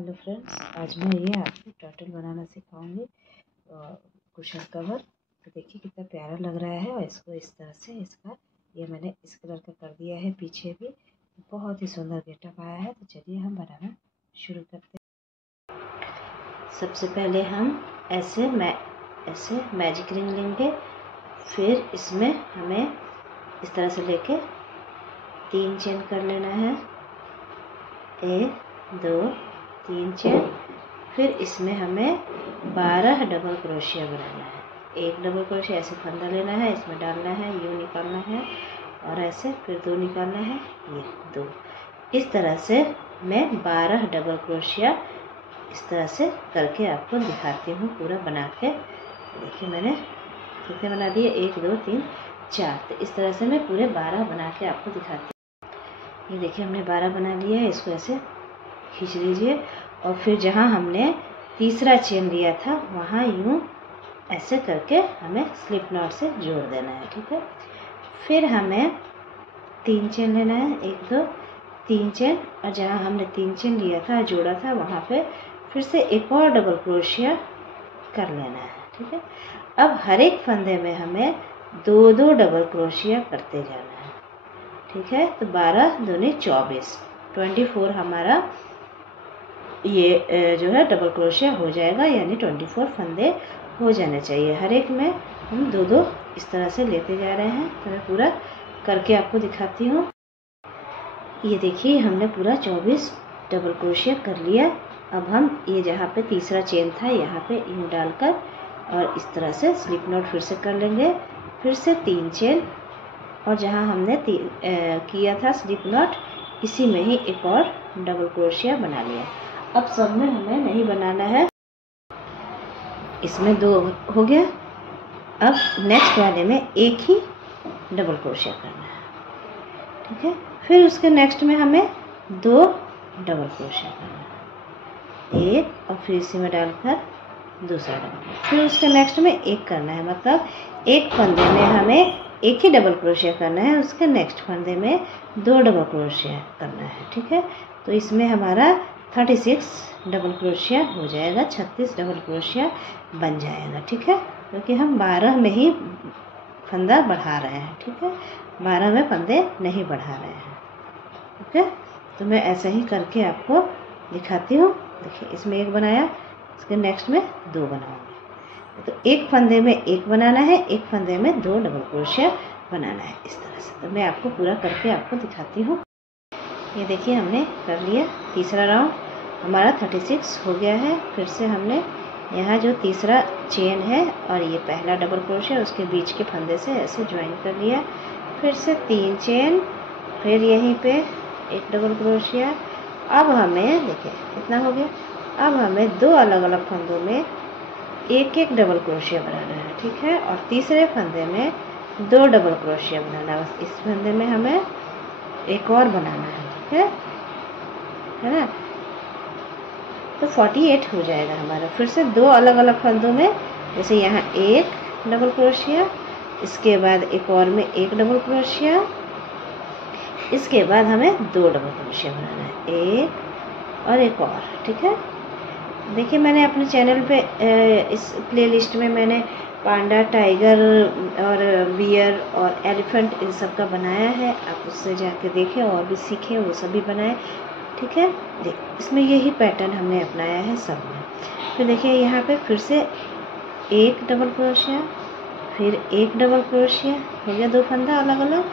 Hello friends, आज मैं ये आपको टर्टल बनाना सिखाऊंगी कुशन कवर। तो देखिए कितना प्यारा लग रहा है। और इसको इस तरह से ये मैंने इस कलर का कर दिया है। पीछे भी बहुत ही सुंदर गेटअप आया है। तो चलिए हम बनाना शुरू करते हैं। सबसे पहले हम ऐसे मैजिक रिंग लेंगे। फिर इसमें हमें इस तरह से लेके 3 चेन कर लेना है। 1 2 3 चेन। फिर इसमें हमें 12 डबल क्रोशिया बनाना है। 1 डबल क्रोशिया ऐसे फंदा लेना है, इसमें डालना है, यू निकालना है और ऐसे फिर 2 निकालना है, ये 2। इस तरह से मैं 12 डबल क्रोशिया इस तरह से करके आपको दिखाती हूँ पूरा बना के। देखिए मैंने कितने बना दिए, 1 2 3 4। तो इस तरह से मैं पूरे 12 बना के आपको दिखाती हूँ। ये देखिए हमने 12 बना लिया है। इसको ऐसे खींच लीजिए और फिर जहाँ हमने तीसरा चेन लिया था वहाँ यूँ ऐसे करके हमें स्लिप नॉट से जोड़ देना है, ठीक है। फिर हमें 3 चेन लेना है, 1 2 3 चेन। और जहाँ हमने 3 चेन लिया था जोड़ा था वहाँ पे फिर से एक और डबल क्रोशिया कर लेना है, ठीक है। अब हर एक फंदे में हमें 2 2 डबल क्रोशिया करते जाना है, ठीक है। तो 12 दूनी 24 हमारा ये जो है डबल क्रोशिया हो जाएगा, यानी 24 फंदे हो जाने चाहिए। हर एक में हम 2 2 इस तरह से लेते जा रहे हैं। तो मैं पूरा करके आपको दिखाती हूँ। ये देखिए हमने पूरा 24 डबल क्रोशिया कर लिया। अब हम ये जहाँ पे तीसरा चेन था यहाँ पे यूँ डालकर और इस तरह से स्लिप नॉट फिर से कर लेंगे। फिर से 3 चेन और जहाँ हमने किया था स्लिप नॉट इसी में ही एक और डबल क्रोशिया बना लिया। अब सब में हमें नहीं बनाना है, इसमें 2 हो गया। अब नेक्स्ट वाले में एक ही डबल क्रोशिया करना है, ठीक है। फिर उसके नेक्स्ट में हमें 2 डबल क्रोशिया करना है, 1 और फिर इसी में डालकर दूसरा डबल। फिर उसके नेक्स्ट में 1 करना है, मतलब एक फंदे में हमें एक ही डबल क्रोशिया करना है, उसके नेक्स्ट फंदे में 2 डबल क्रोशिया करना है, ठीक है। तो इसमें हमारा 36 डबल क्रोशिया हो जाएगा, 36 डबल क्रोशिया बन जाएगा, ठीक है। क्योंकि हम 12 में ही फंदा बढ़ा रहे हैं, ठीक है। 12 में फंदे नहीं बढ़ा रहे हैं, ठीक है। तो मैं ऐसे ही करके आपको दिखाती हूँ। देखिए इसमें 1 बनाया, इसके नेक्स्ट में 2 बनाऊंगी। तो एक फंदे में 1 बनाना है, एक फंदे में 2 डबल क्रोशिया बनाना है, इस तरह से। तो मैं आपको पूरा करके आपको दिखाती हूँ। ये देखिए हमने कर लिया तीसरा राउंड, हमारा 36 हो गया है। फिर से हमने यहाँ जो तीसरा चेन है और ये पहला डबल क्रोशिया उसके बीच के फंदे से ऐसे ज्वाइन कर लिया। फिर से 3 चेन, फिर यहीं पे 1 डबल क्रोशिया। अब हमें देखिए कितना हो गया। अब हमें 2 अलग अलग फंदों में एक एक डबल क्रोशिया बनाना है, ठीक है। और तीसरे फंदे में 2 डबल क्रोशिया बनाना है। बस इस फंदे में हमें एक और बनाना है, है ना। तो 48 हो जाएगा हमारा। फिर से 2 अलग अलग फंदों में, जैसे यहाँ 1 डबल क्रोशिया, इसके बाद एक और में 1 डबल क्रोशिया, इसके बाद हमें 2 डबल क्रोशिया बनाना है, 1 और एक और, ठीक है। देखिए मैंने अपने चैनल पे इस प्लेलिस्ट में मैंने पांडा, टाइगर और बियर और एलिफेंट इन सब का बनाया है। आप उससे जाके देखें और भी सीखें, वो सभी बनाए, ठीक है। देखिए इसमें यही पैटर्न हमने अपनाया है सब में। फिर देखिए यहाँ पे फिर से 1 डबल क्रोशिया, फिर 1 डबल क्रोशिया, हो गया 2 फंदा अलग अलग।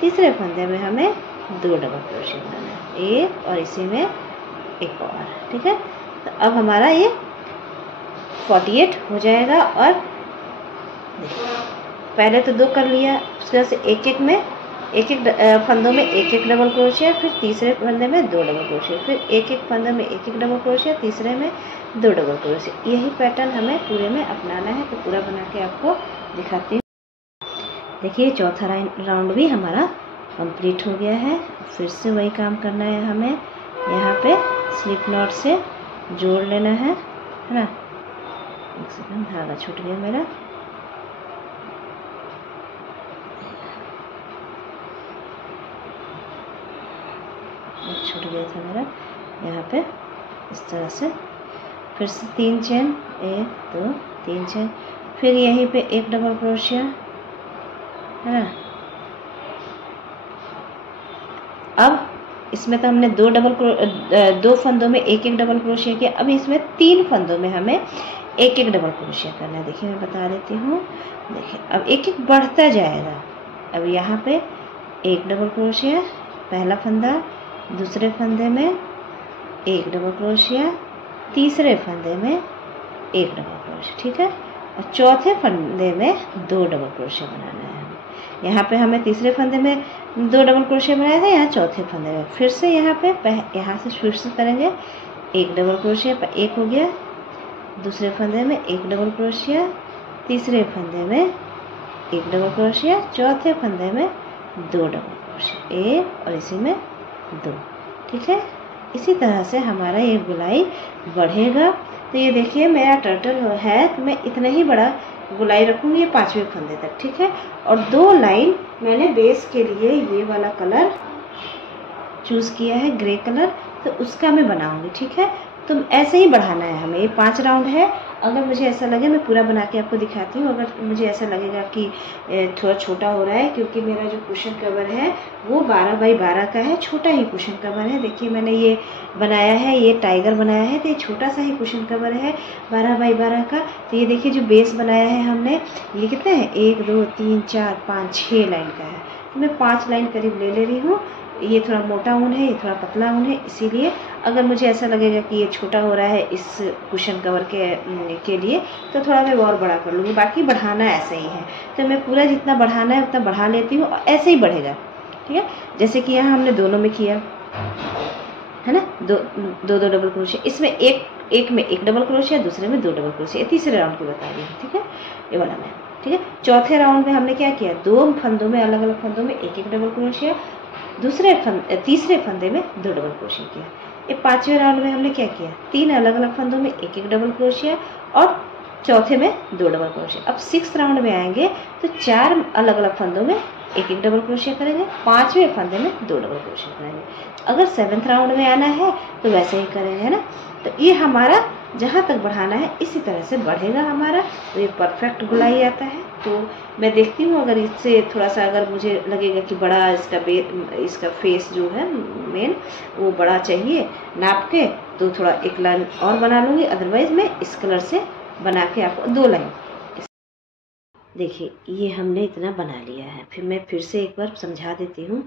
तीसरे फंदे में हमें 2 डबल क्रोशिया बनाना है, 1 और इसी में एक और, ठीक है। तो अब हमारा ये 48 हो जाएगा। और पहले तो 2 कर लिया, उसके बाद से एक एक फंदों में एक एक डबल क्रोशिया, फिर तीसरे फंदे में 2 डबल क्रोशिया, फिर एक एक फंदे में एक एक डबल क्रोशिया, तीसरे में 2 डबल क्रोशिया। यही पैटर्न हमें पूरे में अपनाना है। तो पूरा बना के आपको दिखाती हूँ। देखिए चौथा राउंड भी हमारा कंप्लीट हो गया है। फिर से वही काम करना है हमें। यहाँ पे स्लिप नॉट से जोड़ लेना है ना। एक सेकंड, धागा छूट गया मेरा। छूट गया था मेरा। यहाँ पे इस तरह से। फिर से 3 चेन, 1 2 3 चेन, फिर यहीं पे एक डबल क्रोशिया, है ना। अब इसमें तो हमने दो फंदों में एक एक डबल क्रोशिया किया। अब इसमें 3 फंदों में हमें एक एक डबल क्रोशिया करना है। देखिए मैं बता देती हूँ। देखिए अब एक एक बढ़ता जाएगा। अब यहाँ पे एक डबल क्रोशिया, पहला फंदा, दूसरे फंदे में एक डबल क्रोशिया, तीसरे फंदे में एक डबल क्रोशिया, ठीक है। और चौथे फंदे में 2 डबल क्रोशिया बनाना है। यहाँ पे हमें तीसरे फंदे में 2 डबल क्रोशिया बनाया था, यहाँ चौथे फंदे में फिर से यहाँ पे यहाँ से फिर से करेंगे एक डबल क्रोशिया, एक हो गया, दूसरे फंदे में एक डबल क्रोशिया, तीसरे फंदे में एक डबल क्रोशिया, चौथे फंदे में 2 डबल क्रोशिया, एक और इसी में 2, ठीक है। इसी तरह से हमारा ये गोलाई बढ़ेगा। तो ये देखिए मेरा टर्टल है, तो मैं इतना ही बड़ा गोलाई रखूँगी ये 5वें फंदे तक, ठीक है। और 2 लाइन मैंने बेस के लिए ये वाला कलर चूज़ किया है, ग्रे कलर, तो उसका मैं बनाऊंगी, ठीक है। तो ऐसे ही बढ़ाना है हमें। ये 5 राउंड है। अगर मुझे ऐसा लगे, मैं पूरा बना के आपको दिखाती हूँ, अगर मुझे ऐसा लगेगा कि थोड़ा छोटा हो रहा है, क्योंकि मेरा जो कुशन कवर है वो 12 बाई 12 का है, छोटा ही कुशन कवर है। देखिए मैंने ये बनाया है, ये टाइगर बनाया है, तो ये छोटा सा ही कुशन कवर है 12 बाई 12 का। तो ये देखिए जो बेस बनाया है हमने, ये कितना है, 1 2 3 4 5 6 लाइन का है। तो मैं 5 लाइन करीब ले रही हूँ। ये थोड़ा मोटा ऊन है, ये थोड़ा पतला ऊन है, इसीलिए अगर मुझे ऐसा लगेगा कि ये छोटा हो रहा है इस कुशन कवर के लिए, तो थोड़ा मैं और बड़ा कर लूँगी। बाकी बढ़ाना ऐसे ही है, तो मैं पूरा जितना बढ़ाना है उतना बढ़ा लेती हूँ और ऐसे ही बढ़ेगा, ठीक है। जैसे कि यहाँ हमने दोनों में किया है ना, दो डबल क्रोशिया, इसमें एक में एक डबल क्रोशिया, दूसरे में 2 डबल क्रोशिया, तीसरे राउंड की बता रही हूँ, ठीक है, ये वाला मैं, ठीक है। चौथे राउंड में हमने क्या किया, 2 फंदों में, अलग अलग फंदों में एक एक डबल क्रोशिया, तीसरे फंदे में 2 डबल क्रोशिया किया। ये 5वें राउंड में हमने क्या किया, 3 अलग अलग फंदों में एक एक डबल क्रोशिया और चौथे में 2 डबल क्रोशिया। अब 6th राउंड में आएंगे तो 4 अलग अलग फंदों में एक एक डबल क्रोशिया करेंगे, 5वें फंदे में 2 डबल क्रोशिया करेंगे। अगर 7th राउंड में आना है तो वैसे ही करेंगे, है ना। तो ये हमारा जहाँ तक बढ़ाना है इसी तरह से बढ़ेगा हमारा, तो ये परफेक्ट गोलाई आता है। तो मैं देखती हूँ, अगर इससे थोड़ा सा अगर मुझे लगेगा कि बड़ा इसका फेस जो है मेन वो बड़ा चाहिए नाप के, तो थोड़ा एक लाइन और बना लूँगी, अदरवाइज मैं इस कलर से बना के आपको 2 लाइन। देखिए ये हमने इतना बना लिया है। फिर से एक बार समझा देती हूँ।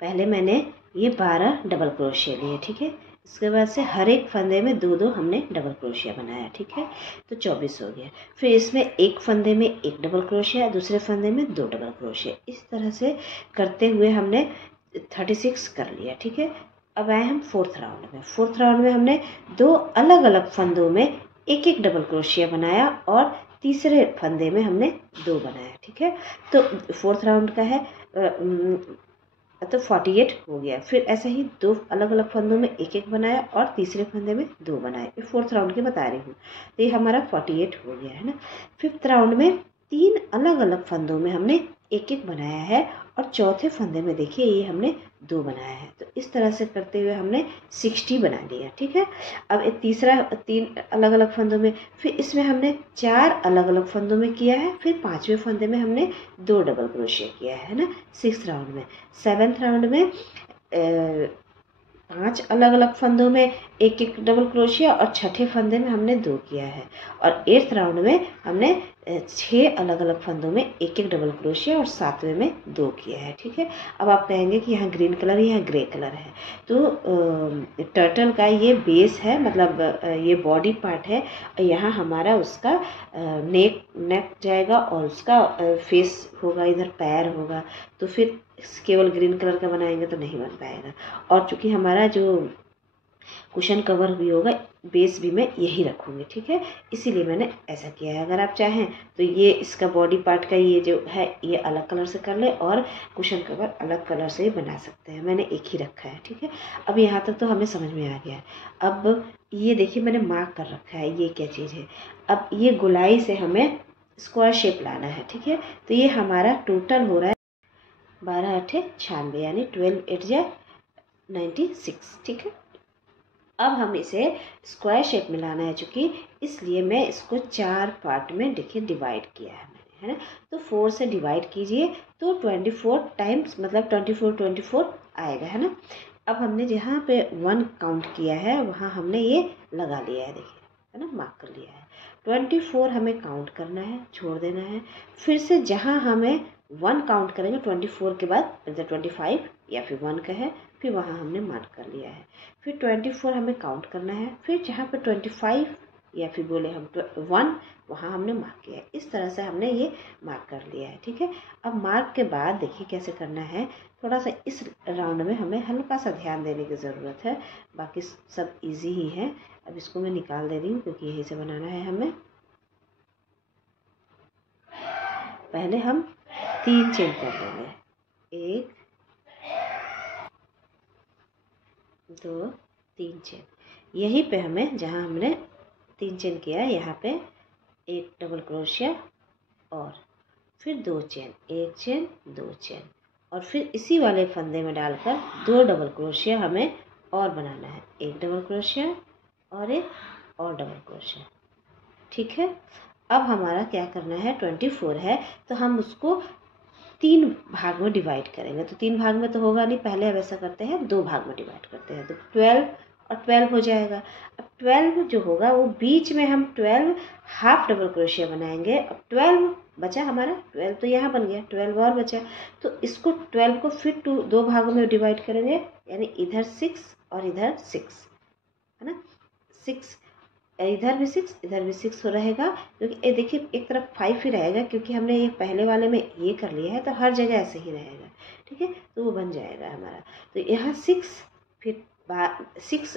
पहले मैंने ये 12 डबल क्रोशिया लिए, ठीक है। इसके बाद से हर एक फंदे में 2 हमने डबल क्रोशिया बनाया, ठीक है, तो 24 हो गया। फिर इसमें एक फंदे में एक डबल क्रोशिया, दूसरे फंदे में 2 डबल क्रोशिया, इस तरह से करते हुए हमने 36 कर लिया, ठीक है। अब आए हम 4th राउंड में। 4th राउंड में हमने 2 अलग अलग फंदों में एक एक डबल क्रोशिया बनाया और तीसरे फंदे में हमने 2 बनाया, ठीक है। तो 4th राउंड का है तो 48 हो गया। फिर ऐसे ही 2 अलग अलग फंदों में एक एक बनाया और तीसरे फंदे में 2 बनाए। ये 4th राउंड के बता रही हूँ। तो ये हमारा 48 हो गया, है ना। 5th राउंड में 3 अलग अलग फंदों में हमने एक एक बनाया है और चौथे फंदे में देखिए ये हमने 2 बनाया है। तो इस तरह से करते हुए हमने 60 बना लिया, ठीक है। अब एक तीसरा 3 अलग अलग फंदों में, फिर इसमें हमने 4 अलग अलग फंदों में किया है, फिर 5वें फंदे में हमने 2 डबल क्रोशिया किया है ना 6th राउंड में। 7th राउंड में 5 अलग अलग फंदों में एक एक डबल क्रोशिया और छठे फंदे में हमने 2 किया है। और 8th राउंड में हमने 6 अलग अलग फंदों में एक एक डबल क्रोशिया और 7वें में 2 किया है, ठीक है। अब आप कहेंगे कि यहाँ ग्रीन कलर, यहाँ ग्रे कलर है, तो टर्टल का ये बेस है, मतलब ये बॉडी पार्ट है, यहाँ हमारा उसका नेक जाएगा और उसका फेस होगा, इधर पैर होगा। तो फिर केवल ग्रीन कलर का बनाएंगे तो नहीं बन पाएगा। और चूंकि हमारा जो कुशन कवर भी होगा, बेस भी मैं यही रखूँगी, ठीक है, इसीलिए मैंने ऐसा किया है। अगर आप चाहें तो ये इसका बॉडी पार्ट का ये जो है ये अलग कलर से कर ले और कुशन कवर अलग कलर से बना सकते हैं। मैंने एक ही रखा है, ठीक है। अब यहाँ तक तो हमें समझ में आ गया है। अब ये देखिए मैंने मार्क कर रखा है ये क्या चीज़ है। अब ये गोलाई से हमें स्क्वायर शेप लाना है, ठीक है। तो ये हमारा टोटल हो रहा है 12 8 96, यानी 12 8 96, ठीक है। अब हम इसे स्क्वायर शेप में लाना है, चूँकि इसलिए मैं इसको 4 पार्ट में देखिए डिवाइड किया है मैंने, है ना। तो 4 से डिवाइड कीजिए तो 24 टाइम्स मतलब 24 आएगा, है ना। अब हमने जहाँ पे 1 काउंट किया है वहाँ हमने ये लगा लिया है, देखिए, है ना, मार्क कर लिया है। 24 हमें काउंट करना है, छोड़ देना है। फिर से जहाँ हमें 1 काउंट करेंगे 24 के बाद, मतलब 25 या फिर 1 का है, फिर वहाँ हमने मार्क कर लिया है। फिर 24 हमें काउंट करना है, फिर जहाँ पे 25 या फिर बोले हम 1 वहाँ हमने मार्क किया है। इस तरह से हमने ये मार्क कर लिया है, ठीक है। अब मार्क के बाद देखिए कैसे करना है, थोड़ा सा इस राउंड में हमें हल्का सा ध्यान देने की ज़रूरत है, बाकी सब इजी ही है। अब इसको मैं निकाल दे रही हूँ क्योंकि यही से बनाना है हमें। पहले हम 3 चेन कर देंगे, 1 2 3 चेन। यहीं पे हमें जहाँ हमने 3 चेन किया है यहाँ पे 1 डबल क्रोशिया और फिर 2 चेन, 1 चेन 2 चेन, और फिर इसी वाले फंदे में डालकर 2 डबल क्रोशिया हमें और बनाना है, 1 डबल क्रोशिया और 1 और डबल क्रोशिया, ठीक है। अब हमारा क्या करना है, 24 है तो हम उसको 3 भाग में डिवाइड करेंगे। तो 3 भाग में तो होगा नहीं, पहले हम ऐसा करते हैं 2 भाग में डिवाइड करते हैं, तो 12 और 12 हो जाएगा। अब 12 जो होगा वो बीच में हम 12 हाफ डबल क्रोशिया बनाएंगे। अब 12 बचा हमारा, 12 तो यहाँ बन गया, 12 और बचा, तो इसको 12 को फिर 2 भागों में डिवाइड करेंगे, यानी इधर 6 और इधर 6, है ना। 6 इधर भी 6 इधर भी 6 हो रहेगा, क्योंकि ये देखिए एक तरफ 5 ही रहेगा, क्योंकि हमने ये पहले वाले में ये कर लिया है तो हर जगह ऐसे ही रहेगा, ठीक है। तो वो बन जाएगा हमारा। तो यहाँ 6 फिर 6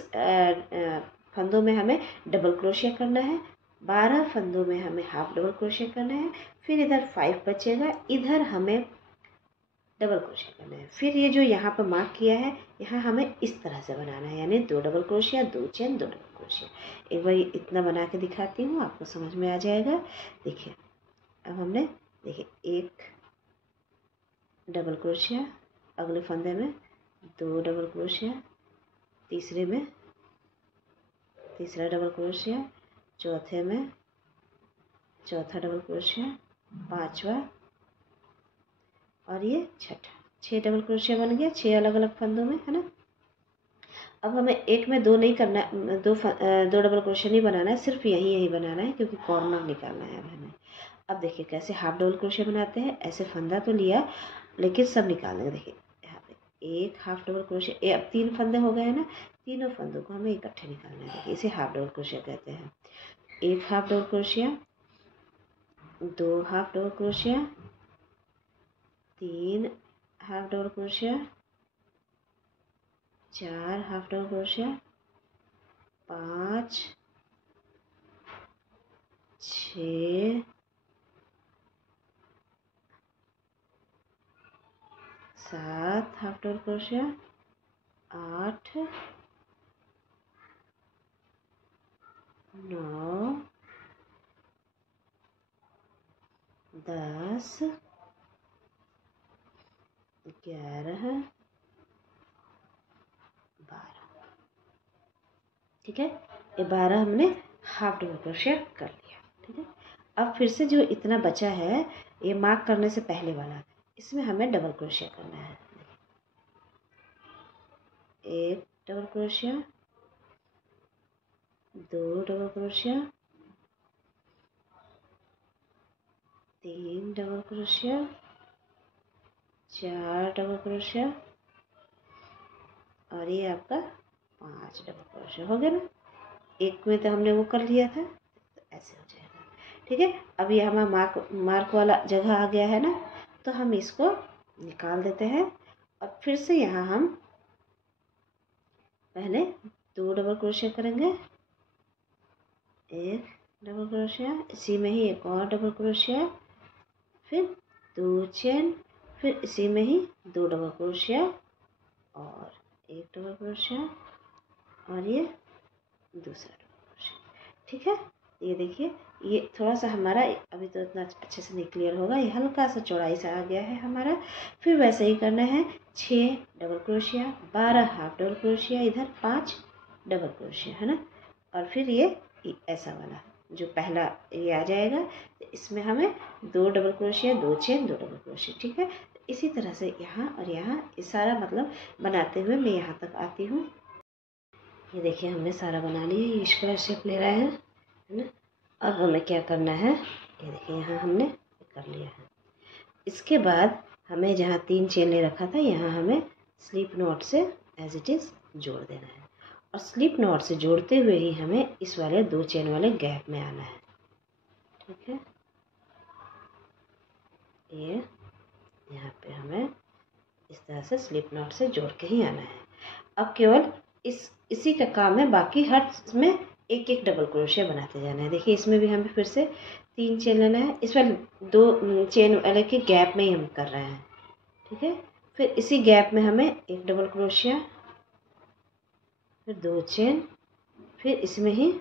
फंदों में हमें डबल क्रोशिया करना है, 12 फंदों में हमें हाफ डबल क्रोशिया करना है, फिर इधर 5 बचेगा, इधर हमें डबल क्रोशिया करना है। फिर ये जो यहाँ पर मार्क किया है यहाँ हमें इस तरह से बनाना है, यानी 2 double crochet 2 chain 2 double crochet. एक बार इतना बना के दिखाती हूँ, आपको समझ में आ जाएगा। देखिए अब हमने देखिए 1 डबल क्रोशिया, अगले फंदे में 2 डबल क्रोशिया, तीसरे में तीसरा डबल क्रोशिया, चौथे में चौथा डबल क्रोशिया, पांचवा और ये छठा, 6 डबल क्रोशिया बन गया 6 अलग अलग फंदों में, है ना। अब हमें एक में 2 नहीं करना, 2 डबल क्रोशिया नहीं बनाना है, सिर्फ यही बनाना है, क्योंकि कॉर्नर निकालना है अब हमें। अब देखिए कैसे हाफ डबल क्रोशिया बनाते हैं, ऐसे फंदा तो लिया लेकिन सब निकाल देंगे। देखिए यहाँ पे 1 हाफ डबल क्रोशिया, अब 3 फंदे हो गए हैं ना, तीनों फंदों को हमें इकट्ठे निकालना है। देखिए इसे हाफ डबल क्रोशिया कहते हैं। 1 half double crochet, 2 half double crochet, 3 half double crochet, 4 half double crochet, 5 6 7 half double crochet, 8 9 10 11 12, ठीक है। ये 12 हमने हाफ डबल क्रोशिया कर लिया, ठीक है। अब फिर से जो इतना बचा है ये मार्क करने से पहले वाला, इसमें हमें डबल क्रोशिया करना है। 1 double crochet, 2 double crochet, 3 double crochet, 4 double crochet और ये आपका 5 डबल क्रोशिया हो गया ना। एक में तो हमने वो कर लिया था, तो ऐसे हो जाएगा, ठीक है। अब ये हमारा मार्क वाला जगह आ गया है ना, तो हम इसको निकाल देते हैं और फिर से यहाँ हम पहले 2 डबल क्रोशिया करेंगे, 1 डबल क्रोशिया, इसी में ही एक और डबल क्रोशिया, फिर 2 चेन, फिर इसी में ही 2 डबल क्रोशिया और 1 डबल क्रोशिया और ये दूसरा डबल क्रोशिया, ठीक है। ये देखिए ये थोड़ा सा हमारा अभी तो इतना अच्छे से नहीं क्लियर होगा, ये हल्का सा चौड़ाई सा आ गया है हमारा। फिर वैसे ही करना है, 6 double crochet, 12 half double crochet, इधर 5 डबल क्रोशिया, है ना। और फिर ये ऐसा वाला जो पहला ये आ जाएगा, तो इसमें हमें 2 double crochet, 2 chain, 2 double crochet, ठीक है। इसी तरह से यहाँ और यहाँ इस सारा मतलब बनाते हुए मैं यहाँ तक आती हूँ। ये देखिए हमने सारा बना लिया, ये स्क्वायर शेप ले रहा है ना। अब हमें क्या करना है, ये देखिए यहाँ हमने कर लिया है। इसके बाद हमें जहाँ 3 चेन ले रखा था, यहाँ हमें स्लिप नॉट से एज इट इज़ जोड़ देना है। और स्लिप नॉट से जोड़ते हुए ही हमें इस वाले 2 चेन वाले गैप में आना है, ठीक है। ये यहाँ पे हमें इस तरह से स्लिप नॉट से जोड़ के ही आना है। अब केवल इसी का काम है, बाकी हर में एक एक डबल क्रोशिया बनाते जाना है। देखिए इसमें भी हमें फिर से 3 चेन लेना है, इस वाले 2 चेन वाले के गैप में ही हम कर रहे हैं, ठीक है। फिर इसी गैप में हमें एक डबल क्रोशिया, फिर 2 चेन, फिर इसमें ही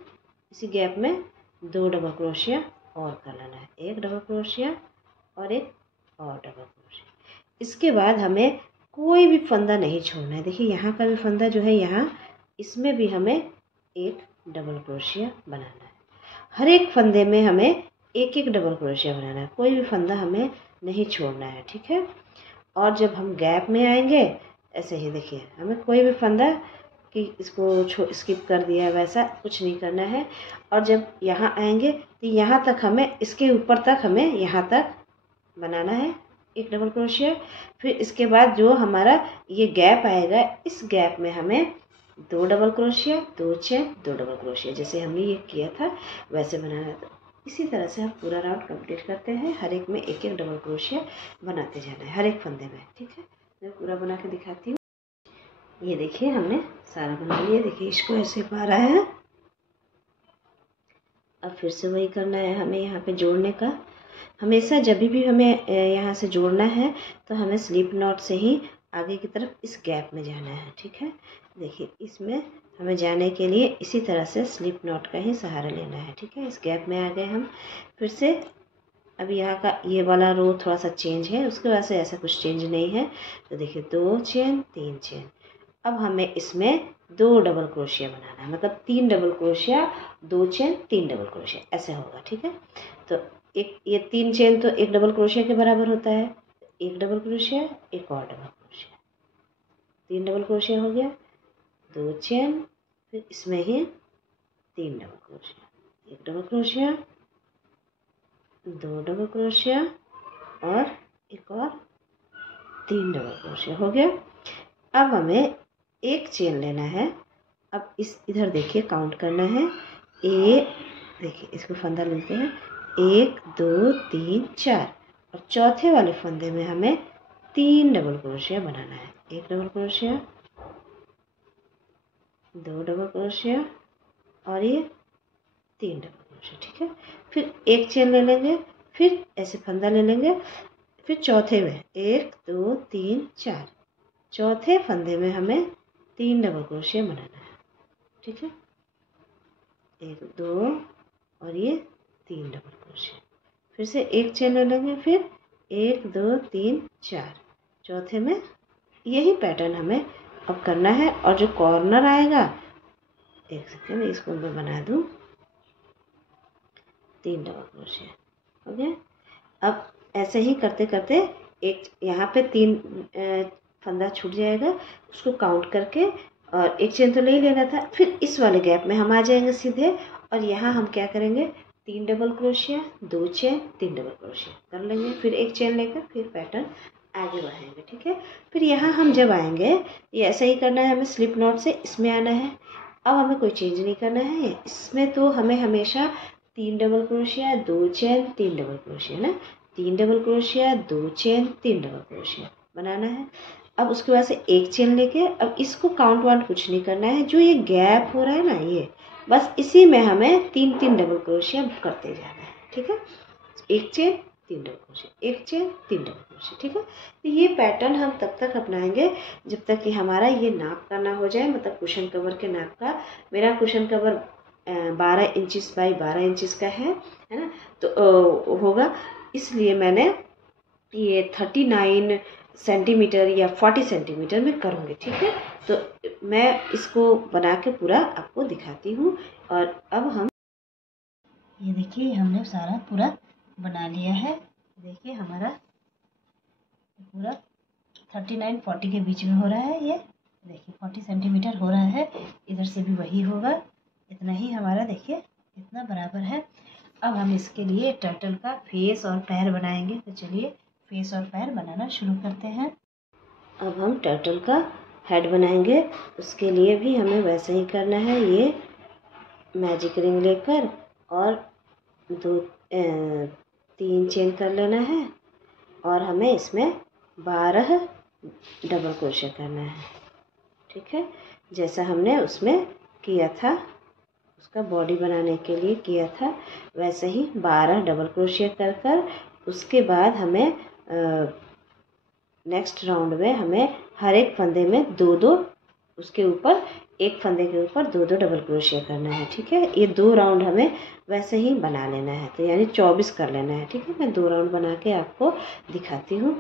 इसी गैप में 2 डबल क्रोशिया और कर लेना है, एक डबल क्रोशिया और एक और डबल क्रोशिया। इसके बाद हमें कोई भी फंदा नहीं छोड़ना है। देखिए यहाँ का भी फंदा जो है, यहाँ इसमें भी हमें एक डबल क्रोशिया बनाना है। हर एक फंदे में हमें एक एक डबल क्रोशिया बनाना है, कोई भी फंदा हमें नहीं छोड़ना है, ठीक है। और जब हम गैप में आएंगे, ऐसे ही देखिए हमें कोई भी फंदा कि इसको स्किप कर दिया वैसा कुछ नहीं करना है। और जब यहाँ आएंगे तो यहाँ तक हमें, इसके ऊपर तक हमें यहाँ तक बनाना है एक डबल क्रोशिया। फिर इसके बाद जो हमारा ये गैप आएगा, इस गैप में हमें 2 double crochet, 2 chain, 2 double crochet, जैसे हमने ये किया था वैसे बनाना है। तो इसी तरह से हम पूरा राउंड कंप्लीट करते हैं, हर एक में एक एक डबल क्रोशिया बनाते जाना है हर एक फंदे में, ठीक है। मैं पूरा बना के दिखाती हूँ। ये देखिए हमने सारा बना लिया, देखिए इसको ऐसे पा रहा है। अब फिर से वही करना है हमें यहाँ पे जोड़ने का। हमेशा जब भी हमें यहाँ से जोड़ना है तो हमें स्लिप नॉट से ही आगे की तरफ इस गैप में जाना है, ठीक है। देखिए इसमें हमें जाने के लिए इसी तरह से स्लिप नॉट का ही सहारा लेना है, ठीक है। इस गैप में आ गए हम। फिर से अब यहाँ का ये वाला रो थोड़ा सा चेंज है, उसके वजह से ऐसा कुछ चेंज नहीं है। तो देखिए 2 चेन, 3 चेन। अब हमें इसमें 2 डबल क्रोशिया बनाना है, मतलब 3 double crochet, 2 chain, 3 double crochet, ऐसे होगा, ठीक है। तो एक ये 3 चेन तो एक डबल क्रोशिया के बराबर होता है, एक डबल क्रोशिया, एक और डबल क्रोशिया, 3 डबल क्रोशिया हो गया, 2 चेन, फिर इसमें ही 3 डबल क्रोशिया, एक डबल क्रोशिया, 2 डबल क्रोशिया और एक और 3 डबल क्रोशिया हो गया। अब हमें एक चेन लेना है। अब इधर देखिए काउंट करना है, देखिए इसको फंदा लेते हैं, 1 2 3 4, और चौथे वाले फंदे में हमें 3 डबल क्रोशिया बनाना है, एक डबल क्रोशिया, 2 डबल क्रोशिया और ये 3 डबल क्रोशिया, ठीक है। फिर एक चेन ले लेंगे, फिर ऐसे फंदा ले लेंगे, फिर चौथे में 1 2 3 4, चौथे फंदे में हमें 3 डबल क्रोशिया बनाना है, ठीक है। 1 2 और ये 3 डबल क्रोशिया, फिर से एक चेन ले लेंगे, फिर 1 2 3 4, चौथे में यही पैटर्न हमें अब करना है। और जो कॉर्नर आएगा, एक सेकेंड इसको मैं बना दूँ, 3 डबल क्रोशिया हो गया। अब ऐसे ही करते करते एक यहाँ पे 3 फंदा छूट जाएगा, उसको काउंट करके, और एक चेन तो ले ही लेना था। फिर इस वाले गैप में हम आ जाएंगे सीधे, और यहाँ हम क्या करेंगे, 3 double crochet, 2 chain, 3 double crochet कर लेंगे, फिर एक चेन लेकर फिर पैटर्न आगे बढ़ाएंगे, ठीक है। फिर यहाँ हम जब आएंगे, ये ऐसा ही करना है, हमें स्लिप नॉट से इसमें आना है। अब हमें कोई चेंज नहीं करना है इसमें, तो हमें हमेशा 3 double crochet, 2 chain, 3 double crochet ना, 3 double crochet, 2 chain, 3 double crochet बनाना है। अब उसके बाद से एक चेन लेके, अब इसको काउंट वाउंट कुछ नहीं करना है, जो ये गैप हो रहा है ना, ये बस इसी में हमें 3 डबल क्रोशिया करते जाना है, ठीक है। एक चेन, 3 डबल क्रोशिया, एक चेन, 3 डबल क्रोशिया, ठीक है। तो ये पैटर्न हम तब तक अपनाएंगे जब तक कि हमारा ये नाप का ना हो जाए, मतलब कुशन कवर के नाप का। मेरा cushion cover 12 inches by 12 inches का है ना, तो होगा, इसलिए मैंने ये 39 सेंटीमीटर या 40 सेंटीमीटर में करूँगी। ठीक है, तो मैं इसको बना के पूरा आपको दिखाती हूँ। और अब हम ये देखिए हमने सारा पूरा बना लिया है। देखिए हमारा पूरा 39-40 के बीच में हो रहा है। ये देखिए 40 सेंटीमीटर हो रहा है। इधर से भी वही होगा, इतना ही हमारा देखिए इतना बराबर है। अब हम इसके लिए टर्टल का फेस और पैर बनाएंगे। तो चलिए फेस और पैर बनाना शुरू करते हैं। अब हम टर्टल का हेड बनाएंगे। उसके लिए भी हमें वैसे ही करना है। ये मैजिक रिंग लेकर और 3 चेन कर लेना है और हमें इसमें 12 डबल क्रोशे करना है। ठीक है, जैसा हमने उसमें किया था, उसका बॉडी बनाने के लिए किया था, वैसे ही 12 डबल क्रोशिया कर कर उसके बाद हमें नेक्स्ट राउंड में हमें हर एक फंदे में 2-2 उसके ऊपर एक फंदे के ऊपर 2-2 डबल क्रोशिया करना है। ठीक है, ये 2 राउंड हमें वैसे ही बना लेना है। तो यानी 24 कर लेना है। ठीक है, मैं 2 राउंड बना के आपको दिखाती हूँ।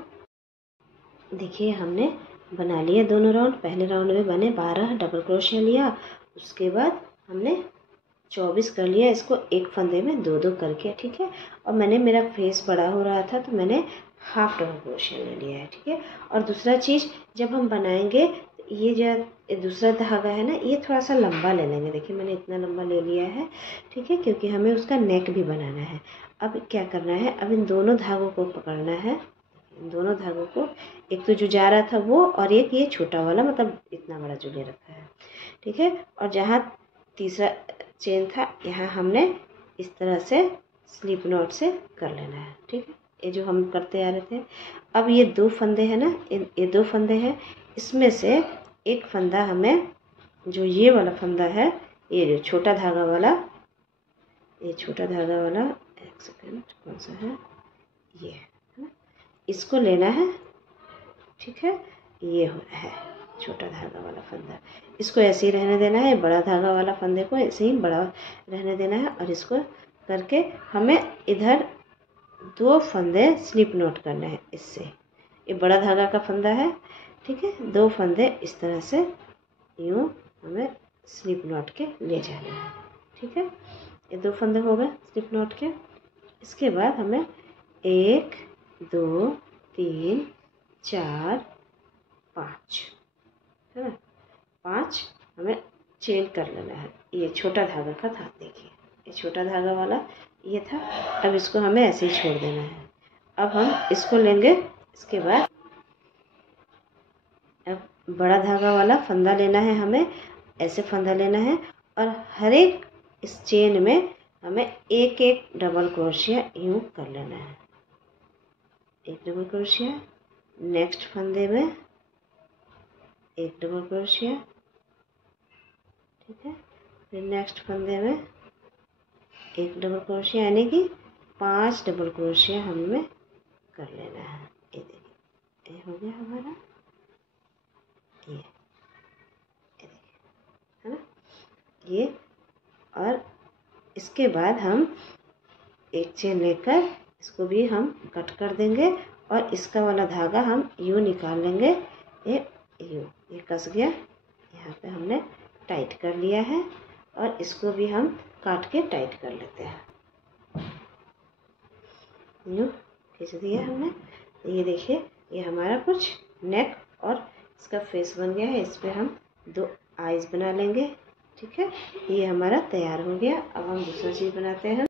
देखिए हमने बना लिए दोनों राउंड। पहले राउंड में बने 12 डबल क्रोशिया लिया, उसके बाद हमने 24 कर लिया। इसको एक फंदे में 2-2 करके। ठीक है, और मैंने मेरा फेस बड़ा हो रहा था तो मैंने हाफ डबल क्रोशिया ले लिया है। ठीक है, और दूसरा चीज़ जब हम बनाएंगे ये जो दूसरा धागा है ना, ये थोड़ा सा लंबा ले लेंगे। देखिए मैंने इतना लंबा ले लिया है। ठीक है, क्योंकि हमें उसका नेक भी बनाना है। अब क्या करना है, अब इन दोनों धागों को पकड़ना है। इन दोनों धागों को, एक तो जो जा रहा था वो, और एक ये छोटा वाला, मतलब इतना बड़ा जो ले रखा है। ठीक है, और जहाँ तीसरा चेन था यहाँ हमने इस तरह से स्लिप नॉट से कर लेना है। ठीक है, ये जो हम करते आ रहे थे। अब ये 2 फंदे हैं ना, ये 2 फंदे हैं, इसमें से एक फंदा हमें, जो ये वाला फंदा है, ये जो छोटा धागा वाला, ये छोटा धागा वाला, एक सेकेंड कौन सा है, ये है ना, इसको लेना है। ठीक है, ये है छोटा धागा वाला फंदा, इसको ऐसे ही रहने देना है। बड़ा धागा वाला फंदे को ऐसे ही बड़ा रहने देना है और इसको करके हमें इधर 2 फंदे स्लिप नॉट करना है इससे। ये बड़ा धागा का फंदा है। ठीक है, 2 फंदे इस तरह से यूँ हमें स्लिप नॉट के ले जाना है। ठीक है, ये 2 फंदे हो गए स्लिप नॉट के। इसके बाद हमें 1 2 3 4 5 है ना, 5 हमें चेन कर लेना है। ये छोटा धागा का था, देखिए ये छोटा धागा वाला ये था। अब इसको हमें ऐसे ही छोड़ देना है। अब हम इसको लेंगे। इसके बाद अब बड़ा धागा वाला फंदा लेना है हमें, ऐसे फंदा लेना है और हर एक इस चेन में हमें एक एक डबल क्रोशिया यूँ कर लेना है। एक डबल क्रोशिया, नेक्स्ट फंदे में एक डबल क्रोशिया। ठीक है, फिर नेक्स्ट फंदे में एक डबल क्रोशिया, यानी कि 5 डबल क्रोशिया हमें कर लेना है। ये देखिए ये हो गया हमारा, ये देखिए है ना ये। और इसके बाद हम एक चेन लेकर इसको भी हम कट कर देंगे और इसका वाला धागा हम यूँ निकाल लेंगे। ये यूँ, ये कस गया, यहाँ पे हमने टाइट कर लिया है और इसको भी हम काट के टाइट कर लेते हैं। यूँ खींच दिया हमने। ये देखिए ये हमारा कुछ नेक और इसका फेस बन गया है। इस पर हम 2 आइज़ बना लेंगे। ठीक है, ये हमारा तैयार हो गया। अब हम दूसरा चीज़ बनाते हैं।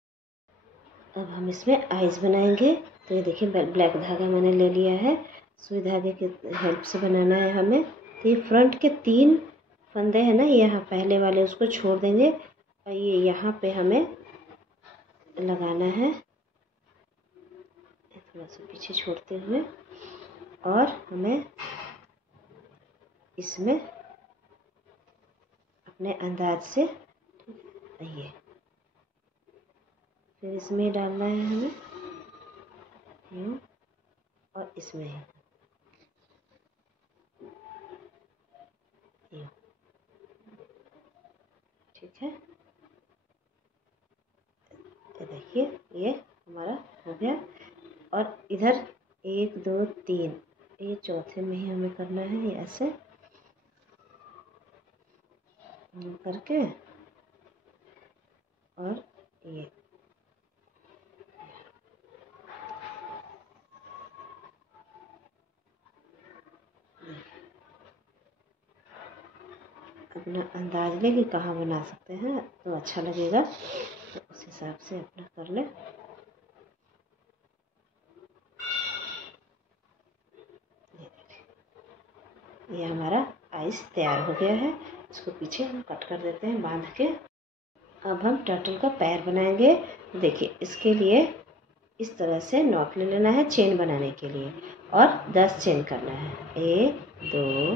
अब हम इसमें आइज़ बनाएंगे। तो ये देखिए ब्लैक धागा मैंने ले लिया है, सुई धागे की हेल्प से बनाना है हमें। तो ये फ्रंट के 3 फंदे हैं ना, यहाँ पहले वाले उसको छोड़ देंगे और ये यहाँ पे हमें लगाना है, थोड़ा सा पीछे छोड़ते हुए, और हमें इसमें अपने अंदाज से ये फिर इसमें डालना है हमें यूँ, और इसमें यूँ। ठीक है, तो देखिए ये हमारा हो गया। और इधर 1 2 3 ये चौथे में ही हमें करना है, ये ऐसे करके और ये अपना अंदाज ले कि कहाँ बना सकते हैं तो अच्छा लगेगा, तो उस हिसाब से अपना कर ले। ये हमारा आइस तैयार हो गया है। इसको पीछे हम कट कर देते हैं बांध के। अब हम टर्टल का पैर बनाएंगे। देखिए इसके लिए इस तरह से नॉट ले लेना है चेन बनाने के लिए, और 10 चेन करना है। 1 2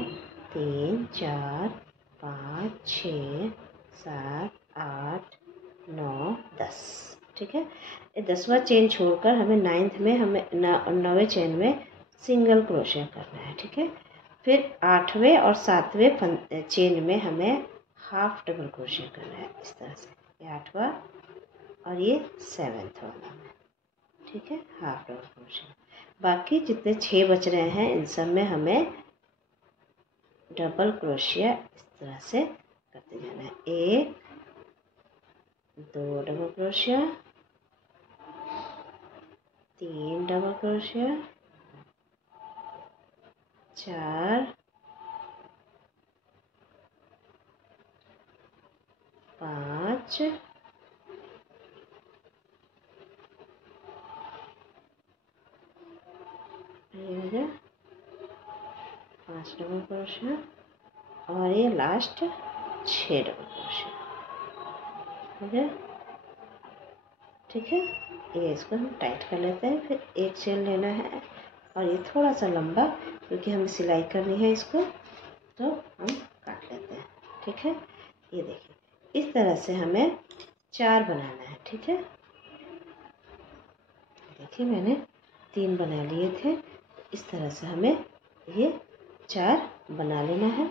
3 4 5 6 7 8 9 10। ठीक है, ये 10वां चेन छोड़कर हमें 9th में हमें 9वें चेन में सिंगल क्रोशिया करना है। ठीक है, फिर 8वें और 7वें चेन में हमें हाफ डबल क्रोशिया करना है। इस तरह से ये 8वां और ये 7th वाला में। ठीक है, हाफ डबल क्रोशिया। बाकी जितने 6 बच रहे हैं इन सब में हमें डबल क्रोशिया इस तरह से करते जाना है। 1 2 डबल क्रोशिया, 3 डबल क्रोशिया, 4 5 ये हो गया 5 डबल क्रोशिया, और ये लास्ट 6 डबल क्रोशिया हो गया। ठीक है, ये इसको हम टाइट कर लेते हैं। फिर एक चेन लेना है, और ये थोड़ा सा लंबा क्योंकि हमें सिलाई करनी है इसको, तो हम काट लेते हैं। ठीक है, ये देखिए इस तरह से हमें 4 बनाना है। ठीक है, देखिए मैंने 3 बना लिए थे, इस तरह से हमें ये 4 बना लेना है।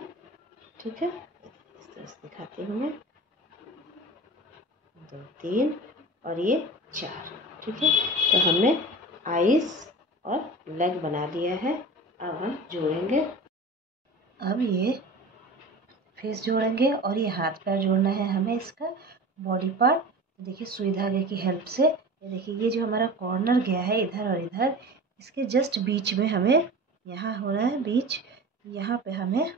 ठीक है, इस तरह से दिखाती हूँ मैं, 2 3 और ये 4। ठीक है, तो हमने आइस और लेग बना लिया है। अब हम जोड़ेंगे। अब ये फेस जोड़ेंगे और ये हाथ पैर जोड़ना है हमें, इसका बॉडी पार्ट। देखिए सुई धागे की हेल्प से ये देखिए ये जो हमारा कॉर्नर गया है इधर और इधर, इसके जस्ट बीच में हमें यहाँ हो रहा है बीच, यहाँ पे हमें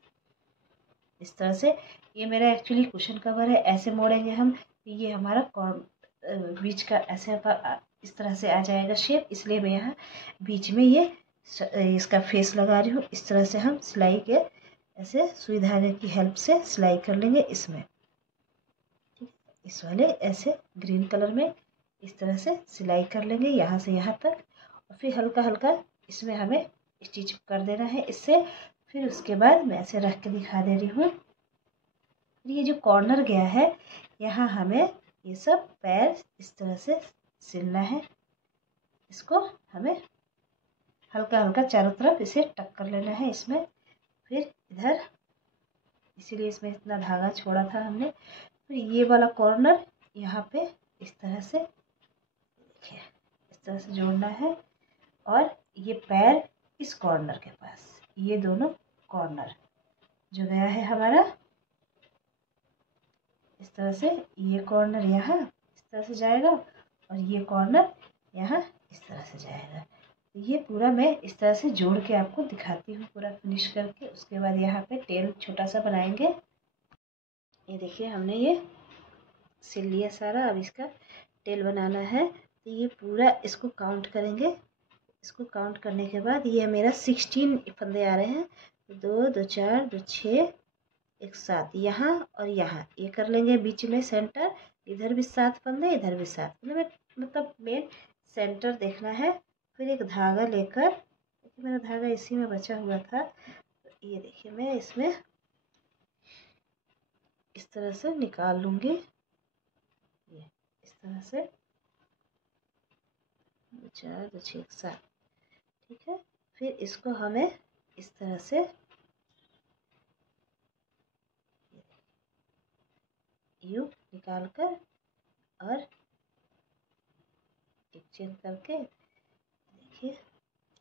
इस तरह से, ये मेरा एक्चुअली कुशन कवर है, ऐसे मोड़ेंगे हम, ये हमारा बीच का ऐसे इस तरह से आ जाएगा शेप, इसलिए मैं यहाँ बीच में ये इसका फेस लगा रही हूँ। इस तरह से हम सिलाई के ऐसे सुई धागे की हेल्प से सिलाई कर लेंगे इसमें। ठीक है, इस वाले ऐसे ग्रीन कलर में इस तरह से सिलाई कर लेंगे यहाँ से यहाँ तक, और फिर हल्का हल्का इसमें हमें स्टिच कर देना है इससे। फिर उसके बाद मैं ऐसे रख के दिखा दे रही हूँ। ये जो कॉर्नर गया है यहाँ हमें ये सब पैर इस तरह से सिलना है, इसको हमें हल्का हल्का चारों तरफ इसे टक कर लेना है इसमें। फिर इधर इसीलिए इसमें इतना धागा छोड़ा था हमने। फिर ये वाला कॉर्नर यहाँ पे इस तरह से देखिए इस तरह से जोड़ना है, और ये पैर इस कॉर्नर के पास, ये दोनों कॉर्नर जो गया है हमारा इस तरह से, ये कॉर्नर यहाँ इस तरह से जाएगा और ये कॉर्नर यहाँ इस तरह से जाएगा। ये पूरा मैं इस तरह से जोड़ के आपको दिखाती हूँ पूरा फिनिश करके। उसके बाद यहाँ पे टेल छोटा सा बनाएंगे। ये देखिए हमने ये सिल लिया सारा, अब इसका टेल बनाना है। तो ये पूरा इसको काउंट करेंगे। इसको काउंट करने के बाद ये मेरा 16 फंदे आ रहे हैं, 2 2 4 2 6 एक 7 यहाँ और यहाँ, ये कर लेंगे बीच में सेंटर। इधर भी 7 फंदे, इधर भी 7, मतलब मेन सेंटर देखना है। फिर एक धागा लेकर, देखिए मेरा धागा इसी में बचा हुआ था, ये देखिए मैं इसमें इस तरह से निकाल लूँगी, ये इस तरह से 2 4 2 6 7। ठीक है, फिर इसको हमें इस तरह से यू निकाल कर और एक चेन करके देखिए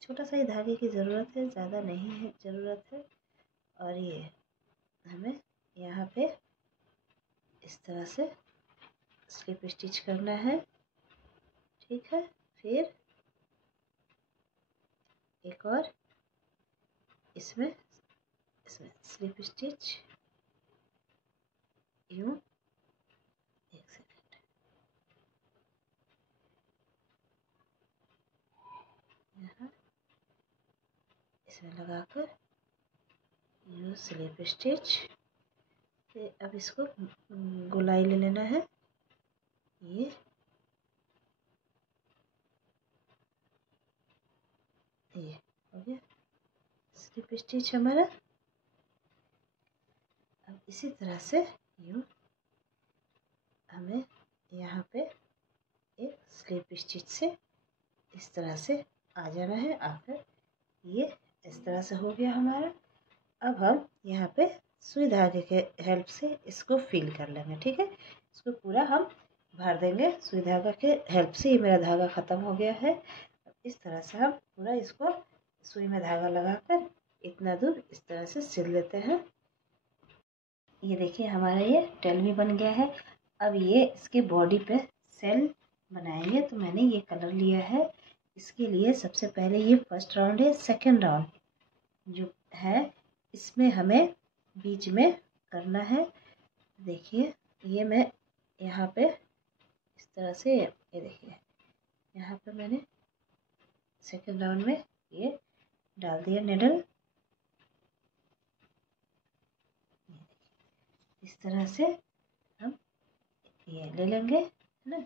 छोटा सा ही धागे की ज़रूरत है, ज़्यादा नहीं है ज़रूरत है। और ये हमें यहाँ पे इस तरह से स्लिप स्टिच करना है, ठीक है। फिर एक और इसमें स्लिप स्टिच यूँ, एक सेकेंड, यहाँ इसमें लगाकर यूँ स्लिप स्टिच। अब इसको गोलाई ले लेना है, ये हो गया स्लिप स्टिच हमारा। अब इसी तरह से यूँ हमें यहाँ पे एक स्लिप स्टिच से इस तरह से आ जाना है, आकर ये इस तरह से हो गया हमारा। अब हम यहाँ पे सुई धागे के हेल्प से इसको फिल कर लेंगे, ठीक है। इसको पूरा हम भर देंगे सुई धागा के हेल्प से। ये मेरा धागा ख़त्म हो गया है। इस तरह से हम पूरा इसको सुई में धागा लगाकर इतना दूर इस तरह से सिल लेते हैं। ये देखिए हमारा ये टेल भी बन गया है। अब ये इसके बॉडी पे सेल बनाएंगे, तो मैंने ये कलर लिया है। इसके लिए सबसे पहले ये फर्स्ट राउंड है, सेकंड राउंड जो है इसमें हमें बीच में करना है। देखिए ये मैं यहाँ पे इस तरह से, ये देखिए यहाँ पे मैंने सेकंड राउंड में ये डाल दिया निडल। इस तरह से हम ये ले लेंगे, है ना।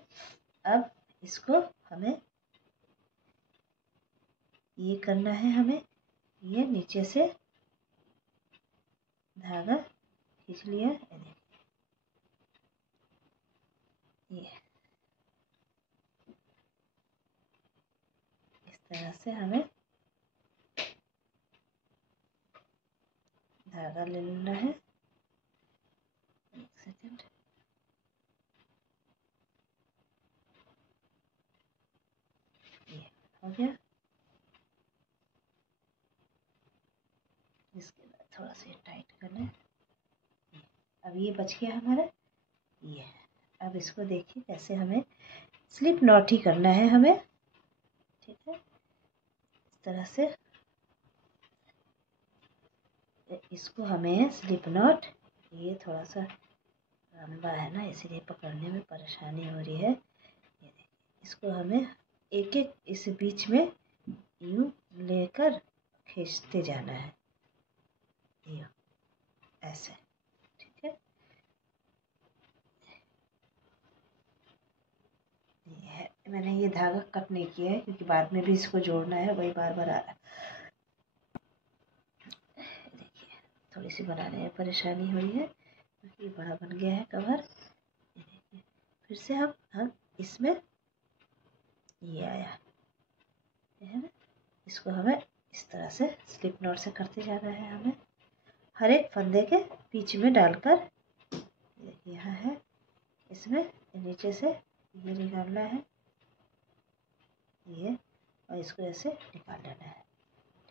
अब इसको हमें ये करना है, हमें ये नीचे से धागा खींच लिया, ये इस तरह से हमें धागा ले लेना है। एक सेकंड, ये हो गया। इसके बाद थोड़ा सा टाइट करना है। अब ये बच गया हमारा ये। अब इसको देखिए कैसे हमें स्लिप नॉट ही करना है हमें, ठीक है। इस तरह से इसको हमें स्लिप नॉट, ये थोड़ा सा लंबा है ना, इसीलिए पकड़ने में परेशानी हो रही है। ये देखिए इसको हमें एक एक इस बीच में यूँ लेकर खींचते जाना है, यूँ ऐसे, ठीक है। ये है, मैंने ये धागा कट नहीं किया है क्योंकि बाद में भी इसको जोड़ना है, वही बार बार आ रहा है। देखिए थोड़ी सी बनाने में परेशानी हो रही है क्योंकि ये बड़ा बन गया है कवर। ये देखिए फिर से हम इसमें ये आया है ना, इसको हमें इस तरह से स्लिप नॉट से करते जाना है। हमें हर एक फंदे के बीच में डालकर, यहाँ है इसमें नीचे से ये निकालना है, ये, और इसको ऐसे निकाल लेना है,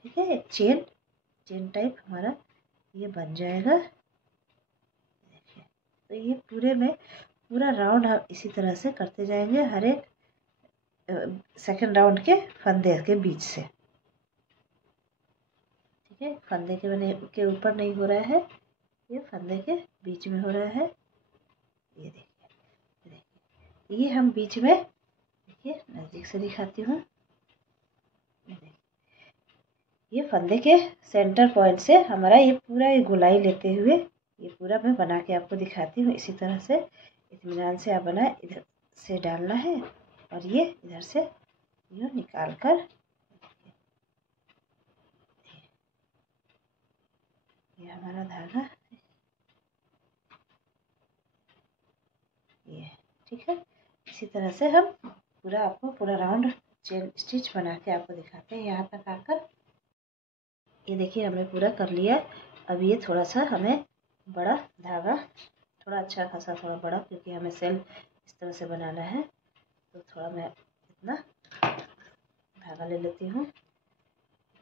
ठीक है। एक चेन टाइप हमारा ये बन जाएगा। देखिए तो ये पूरे में पूरा राउंड हम इसी तरह से करते जाएंगे, हर एक सेकंड राउंड के फंदे के बीच से, ठीक है। फंदे के ऊपर नहीं हो रहा है, ये फंदे के बीच में हो रहा है। ये देखिए ये हम बीच में, देखिए नज़दीक से दिखाती हूँ, ये फंदे के सेंटर पॉइंट से हमारा ये पूरा ये गोलाई लेते हुए ये पूरा मैं बना के आपको दिखाती हूँ। इसी तरह से इत्मीनान से आप बनाए, इधर से डालना है और ये इधर से यूँ निकाल कर, ये हमारा धागा ये, ठीक है। इसी तरह से हम पूरा आपको पूरा राउंड चेन स्टिच बना के आपको दिखाते हैं यहाँ तक आकर। ये देखिए हमने पूरा कर लिया। अब ये थोड़ा सा हमें बड़ा धागा, थोड़ा अच्छा खासा थोड़ा बड़ा, क्योंकि हमें सेल इस तरह से बनाना है, तो थोड़ा मैं इतना धागा ले लेती हूँ।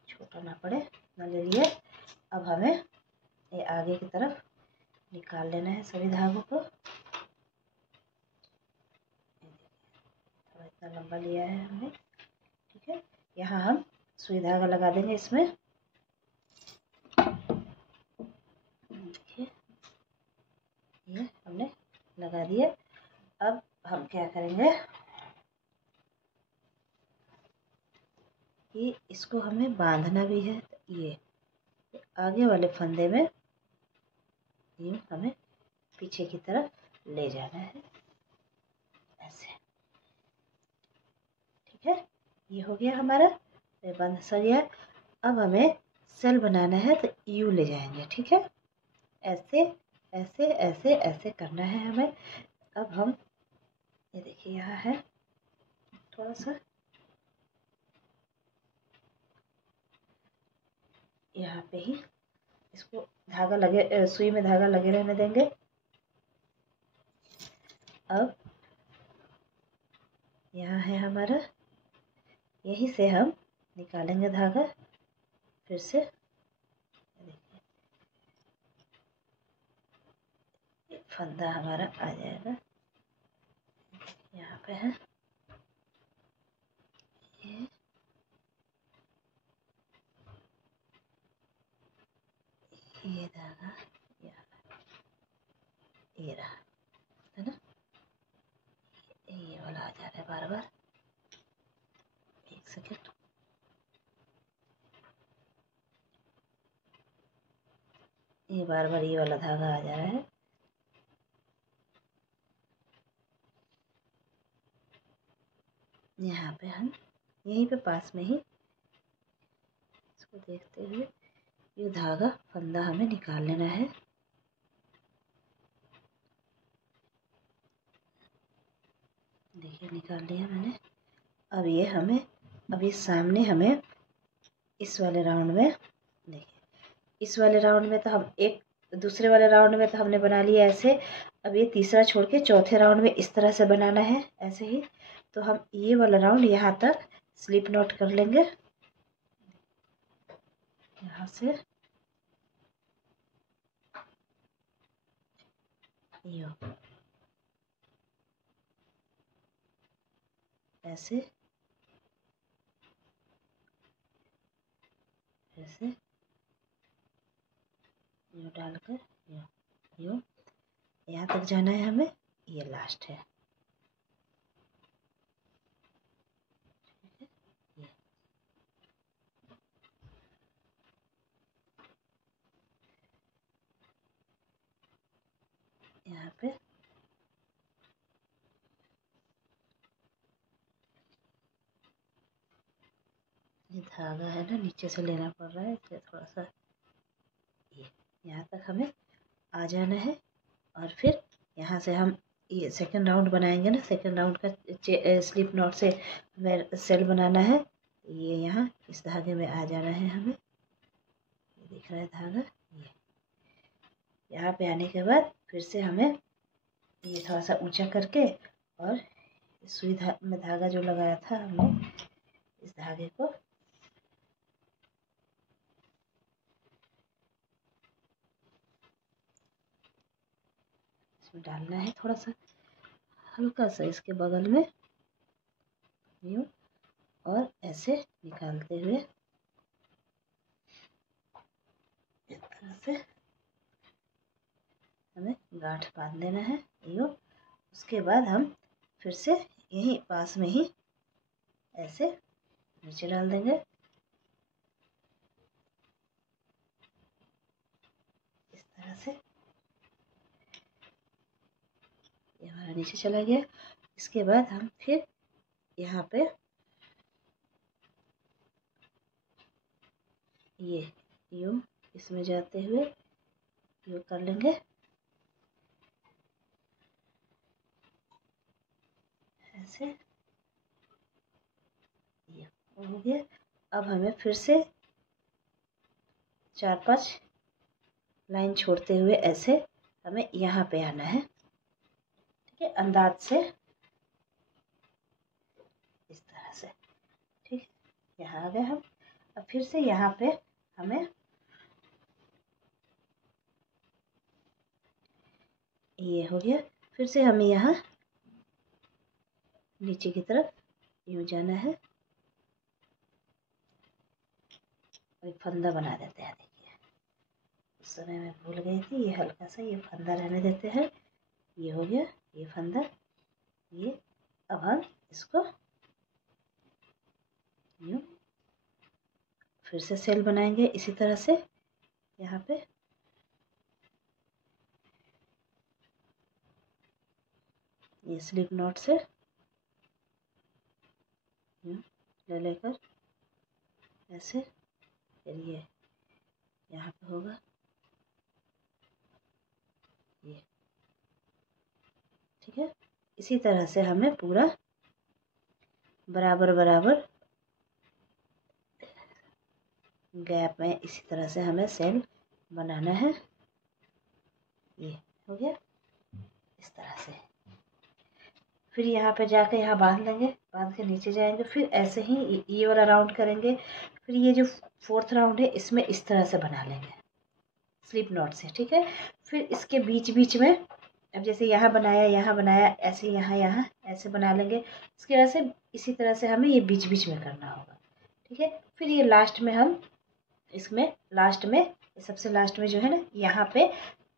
छोटा ना पड़े ना ले लिए। अब हमें ये आगे की तरफ निकाल लेना है सभी धागों को। थोड़ा इतना लंबा लिया है हमने, ठीक है। यहाँ हम सुई धागा लगा देंगे इसमें, देखिए ये हमने लगा दिया। अब हम क्या करेंगे कि इसको हमें बांधना भी है। ये आगे वाले फंदे में यूँ हमें पीछे की तरफ ले जाना है ऐसे, ठीक है। ये हो गया हमारा, ये बंद सा गया। अब हमें सेल बनाना है तो यूँ ले जाएंगे, ठीक है। ऐसे ऐसे ऐसे ऐसे करना है हमें। अब हम ये देखिए यहाँ है थोड़ा सा, यहाँ पे ही इसको धागा लगे, सुई में धागा लगे रहने देंगे। अब यहाँ है हमारा, यहीं से हम निकालेंगे धागा फिर से। देखिए फंदा हमारा आ जाएगा, यहाँ पे है ये धागा, ये रहा, है ना। ये वाला आ जा रहा है बार बार, एक सेकेंड। ये बार बार ये वाला धागा आ जा रहा है। यहाँ पे हम यहीं पे पास में ही इसको देखते हुए ये धागा फंदा हमें निकाल लेना है। देखिए निकाल लिया मैंने। अब ये हमें, अब ये सामने हमें इस वाले राउंड में, देखिए इस वाले राउंड में तो हम एक, दूसरे वाले राउंड में तो हमने बना लिया ऐसे। अब ये तीसरा छोड़ के चौथे राउंड में इस तरह से बनाना है ऐसे ही। तो हम ये वाला राउंड यहाँ तक स्लिप नॉट कर लेंगे, यहाँ से यो ऐसे ऐसे यो डालकर यो यहाँ तक जाना है हमें, ये लास्ट है। यहाँ पे ये धागा है ना, नीचे से लेना पड़ रहा है इसलिए थोड़ा सा, ये यहाँ तक हमें आ जाना है। और फिर यहाँ से हम ये सेकंड राउंड बनाएंगे ना, सेकंड राउंड का स्लिप नॉट से हमें सेल बनाना है। ये यहाँ इस धागे में आ जाना है हमें, ये दिख रहा है धागा। ये यहाँ पे आने के बाद फिर से हमें ये थोड़ा सा ऊंचा करके, और सुई में धागा जो लगाया था हमने, इस धागे को इसमें डालना है, थोड़ा सा हल्का सा इसके बगल में यूँ, और ऐसे निकालते हुए इस तरह से हमें गांठ बांध लेना है यूँ। उसके बाद हम फिर से यहीं पास में ही ऐसे नीचे डाल देंगे, इस तरह से। ये हमारा नीचे चला गया। इसके बाद हम फिर यहाँ पे ये यूँ इसमें जाते हुए यूँ कर लेंगे ऐसे, ये हो गया। अब हमें फिर से 4-5 लाइन छोड़ते हुए ऐसे हमें यहाँ पे आना है, ठीक है, अंदाज से इस तरह से, ठीक है। यहाँ आ गए हम। अब फिर से यहाँ पे हमें ये हो गया। फिर से हमें यहाँ नीचे की तरफ यूँ जाना है और फंदा बना देते हैं। देखिए उस समय मैं भूल गई थी, ये हल्का सा ये फंदा रहने देते हैं। ये हो गया ये फंदा। ये अब हम इसको यूँ फिर से सेल बनाएंगे इसी तरह से। यहाँ पे ये स्लिप नॉट से ले लेकर ऐसे, फिर ये यहाँ पे होगा ये, ठीक है। इसी तरह से हमें पूरा बराबर बराबर गैप में इसी तरह से हमें सेल बनाना है। ये हो गया इस तरह से। फिर यहाँ पे जाकर यहाँ बांध लेंगे, बांध के नीचे जाएंगे, फिर ऐसे ही ये वाला राउंड करेंगे। फिर ये जो फोर्थ राउंड है इसमें इस तरह से बना लेंगे स्लिप नॉट से, ठीक है। फिर इसके बीच बीच में अब जैसे यहाँ बनाया ऐसे यहाँ ऐसे बना लेंगे। इसके वजह से इसी तरह से हमें ये बीच बीच में करना होगा, ठीक है। फिर ये लास्ट में हम इसमें लास्ट में सबसे लास्ट में जो है ना यहाँ पे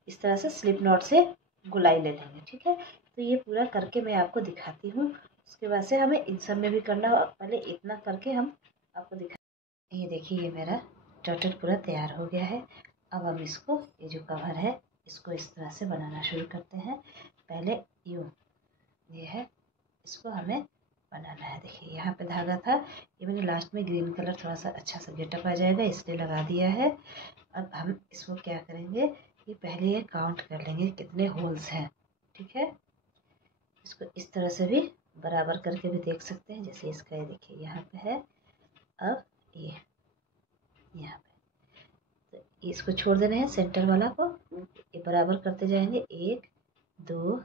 इस तरह से स्लिप नॉट से गुलाई ले लेंगे, ठीक है। तो ये पूरा करके मैं आपको दिखाती हूँ। उसके बाद से हमें इन सब में भी करना हो, पहले इतना करके हम आपको दिखा। ये देखिए ये मेरा टर्टल पूरा तैयार हो गया है। अब हम इसको ये जो कवर है इसको इस तरह से बनाना शुरू करते हैं। पहले यूँ ये है, इसको हमें बनाना है। देखिए यहाँ पे धागा था, ये मैंने लास्ट में ग्रीन कलर थोड़ा सा अच्छा सा गेटअप आ जाएगा इसलिए लगा दिया है। अब हम इसको क्या करेंगे, ये पहले ये काउंट कर लेंगे कितने होल्स हैं, ठीक है। इसको इस तरह से भी बराबर करके भी देख सकते हैं। जैसे इसका ये देखिए यहाँ पे है, अब ये यहाँ पे, तो इसको छोड़ देना है सेंटर वाला को, ये बराबर करते जाएंगे। 1 2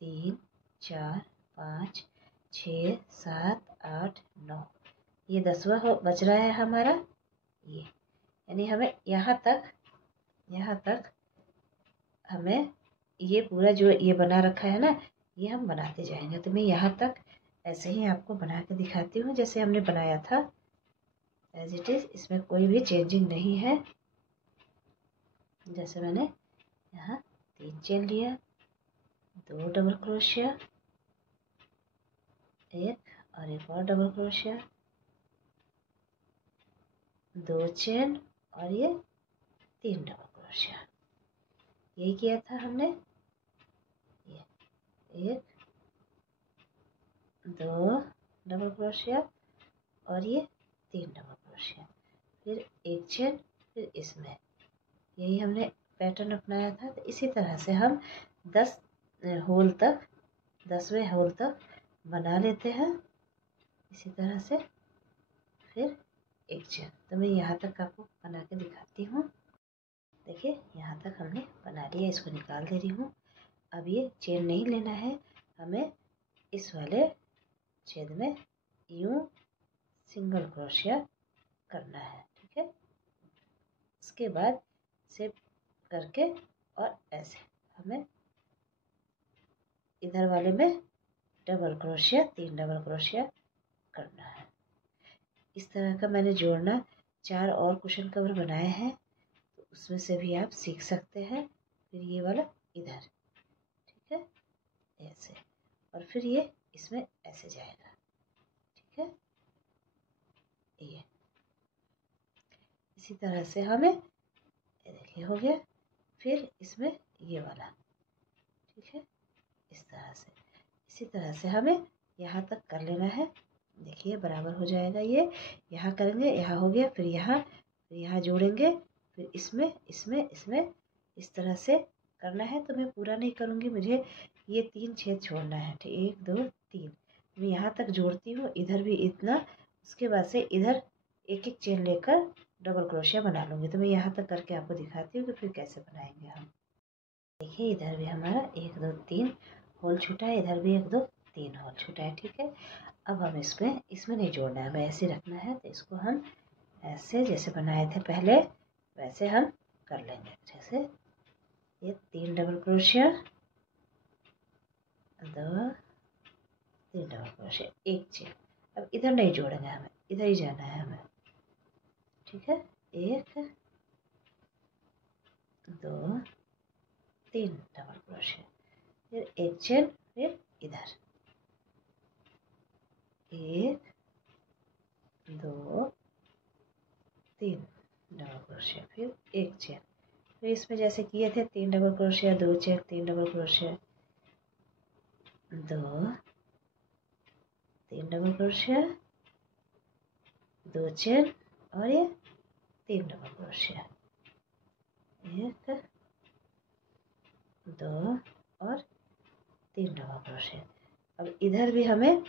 3 4 5 6 7 8 9, ये 10वां बच रहा है हमारा। ये यानी हमें यहाँ तक हमें ये पूरा जो ये बना रखा है ना ये हम बनाते जाएंगे। तो मैं यहाँ तक ऐसे ही आपको बना के दिखाती हूँ जैसे हमने बनाया था, एज इट इज़। इसमें कोई भी चेंजिंग नहीं है। जैसे मैंने यहाँ 3 चेन लिया, 2 डबल क्रोशिया, एक और डबल क्रोशिया, 2 चेन और ये 3 डबल क्रोशिया, यही किया था हमने। ये 1 2 डबल क्रोशिया और ये 3 डबल क्रोशिया, फिर 1 चेन, फिर इसमें यही हमने पैटर्न अपनाया था। तो इसी तरह से हम 10 होल तक 10वें होल तक बना लेते हैं इसी तरह से। फिर 1 चेन, तो मैं यहाँ तक आपको बना के दिखाती हूँ। देखिए यहाँ तक हमने बना लिया, इसको निकाल दे रही हूँ। अब ये चेन नहीं लेना है हमें, इस वाले छेद में यूं सिंगल क्रोशिया करना है, ठीक है। उसके बाद से करके और ऐसे हमें इधर वाले में डबल क्रोशिया 3 डबल क्रोशिया करना है। इस तरह का मैंने जोड़ना 4 और कुशन कवर बनाए हैं, तो उसमें से भी आप सीख सकते हैं। फिर ये वाला इधर, ठीक है, ऐसे, और फिर ये इसमें ऐसे जाएगा, ठीक है। ये इसी तरह से हमें ये देखिए हो गया। फिर इसमें ये वाला, ठीक है, इस तरह से। इसी तरह से हमें यहाँ तक कर लेना है। देखिए बराबर हो जाएगा ये, यहाँ करेंगे, यहाँ हो गया, फिर यहाँ जोड़ेंगे, फिर इसमें इसमें इसमें इस तरह से करना है। तो मैं पूरा नहीं करूँगी, मुझे ये 3 छेद छोड़ना है, ठीक, 1 2 3। मैं यहाँ तक जोड़ती हूँ, इधर भी इतना, उसके बाद से इधर एक एक चेन लेकर डबल क्रोशिया बना लूँगी। तो मैं यहाँ तक करके आपको दिखाती हूँ कि फिर कैसे बनाएंगे हम। देखिए इधर भी हमारा 1 2 3 होल छूटा है, इधर भी 1 2 3 होल छूटा है, ठीक है। अब हम इसमें नहीं जोड़ना है, हमें ऐसे रखना है। तो इसको हम ऐसे जैसे बनाए थे पहले वैसे हम कर लेंगे। जैसे ये 3 double crochet, 2, 3 double crochet, 1 chain. अब इधर नहीं जोड़ेंगे, हमें इधर ही जाना है हमें, ठीक है। 1, 2, 3 डबल क्रोशिया, फिर 1 चेन, फिर इधर 1, 2, 3 डबल क्रोशिया, फिर 1 चेन। फिर इसमें जैसे किए थे 3 double crochet, 2 chain, 3 double crochet, 2, 3 double crochet, 2 chain, और ये 3 डबल क्रोशिया, 1, 2 और 3 डबल क्रोशिया। अब इधर भी हमें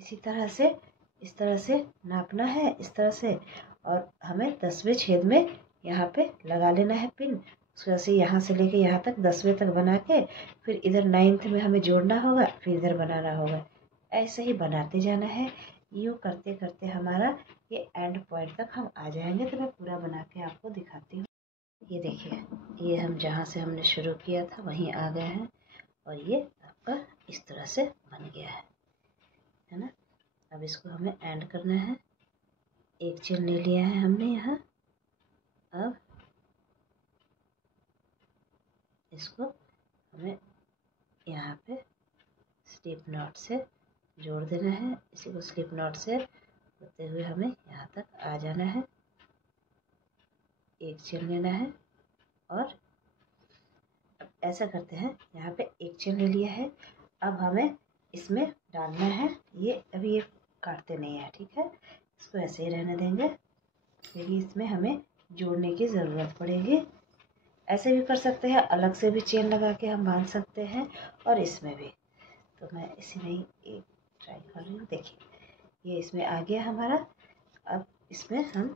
इसी तरह से, इस तरह से नापना है, इस तरह से, और हमें 10वें छेद में यहाँ पे लगा लेना है पिन। उसको ऐसे यहाँ से लेके यहाँ तक 10वें तक बना के फिर इधर 9th में हमें जोड़ना होगा, फिर इधर बनाना होगा। ऐसे ही बनाते जाना है। यूँ करते करते हमारा ये एंड पॉइंट तक हम आ जाएंगे। तो मैं पूरा बना के आपको दिखाती हूँ। ये देखिए, ये हम जहाँ से हमने शुरू किया था वहीं आ गए हैं, और ये आपका इस तरह से बन गया है ना। अब इसको हमें एंड करना है। 1 चेन ले लिया है हमने यहाँ। अब इसको हमें यहाँ पे स्लिप नॉट से जोड़ देना है। इसी को स्लिप नॉट से होते हुए हमें यहाँ तक आ जाना है। 1 चेन लेना है, और अब ऐसा करते हैं, यहाँ पे 1 चेन ले लिया है। अब हमें इसमें डालना है, ये अभी ये काटते नहीं है, ठीक है। इसको ऐसे ही रहने देंगे, क्योंकि इसमें हमें जोड़ने की ज़रूरत पड़ेगी। ऐसे भी कर सकते हैं, अलग से भी चेन लगा के हम बांध सकते हैं, और इसमें भी। तो मैं इसी में ही एक ट्राई कर रही हूँ। देखिए, ये इसमें आ गया हमारा। अब इसमें हम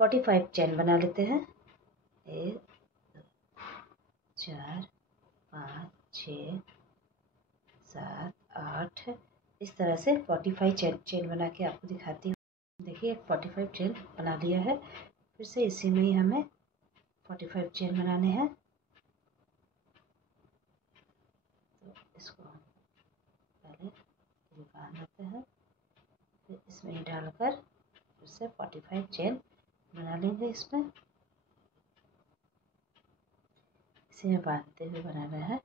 45 चेन बना लेते हैं। 1, 2, 4, 5, 6, 7, 8, इस तरह से 45 चेन बना के आपको दिखाती हूँ। देखिए, 45 चेन बना लिया है। फिर से इसी में ही हमें 45 चेन बनाने हैं। तो इसको हम पहले बांध लेते हैं, फिर इसमें ही डालकर फिर से 45 चेन बना लेंगे। इसमें इसी में बांधते हुए बनाना है।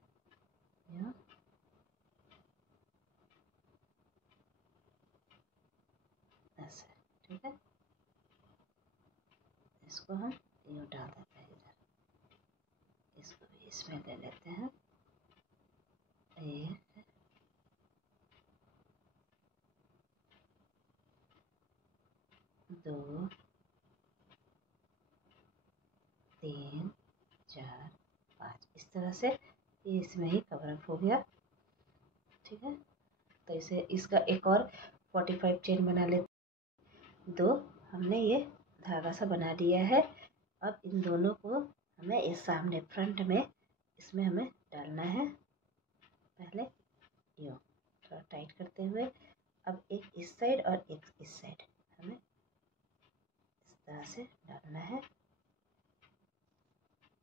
ऐसे, ठीक है। इसको हम यूँ डाल देते हैं इधर। इसको भी इसमें ले लेते हैं। 1, 2, 3, 4, 5, इस तरह से ये इसमें ही कवर अप हो गया, ठीक है। तो इसे इसका एक और 45 चेन बना लेते। 2 हमने ये धागा सा बना लिया है। अब इन दोनों को हमें इस सामने फ्रंट में इसमें हमें डालना है। पहले यूँ थोड़ा टाइट करते हुए, अब एक इस साइड और एक इस साइड हमें इस तरह से डालना है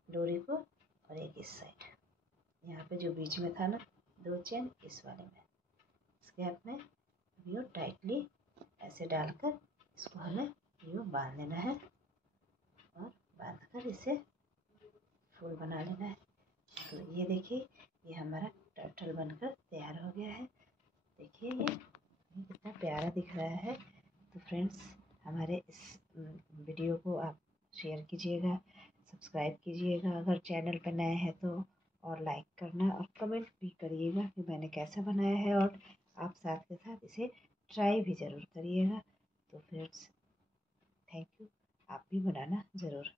डोरी को, और एक इस साइड। यहाँ पे जो बीच में था ना 2 चेन, इस वाले में, इस गैप में यूँ टाइटली ऐसे डालकर इसको हमें यूँ बांध देना है, और बांध कर इसे फूल बना लेना है। तो ये देखिए, ये हमारा टर्टल बनकर तैयार हो गया है। देखिए ये कितना प्यारा दिख रहा है। तो फ्रेंड्स, हमारे इस वीडियो को आप शेयर कीजिएगा, सब्सक्राइब कीजिएगा अगर चैनल पर नए हैं तो, और लाइक करना और कमेंट भी करिएगा कि मैंने कैसा बनाया है, और आप साथ के साथ इसे ट्राई भी ज़रूर करिएगा। तो फ्रेंड्स, थैंक यू। आप भी बनाना ज़रूर।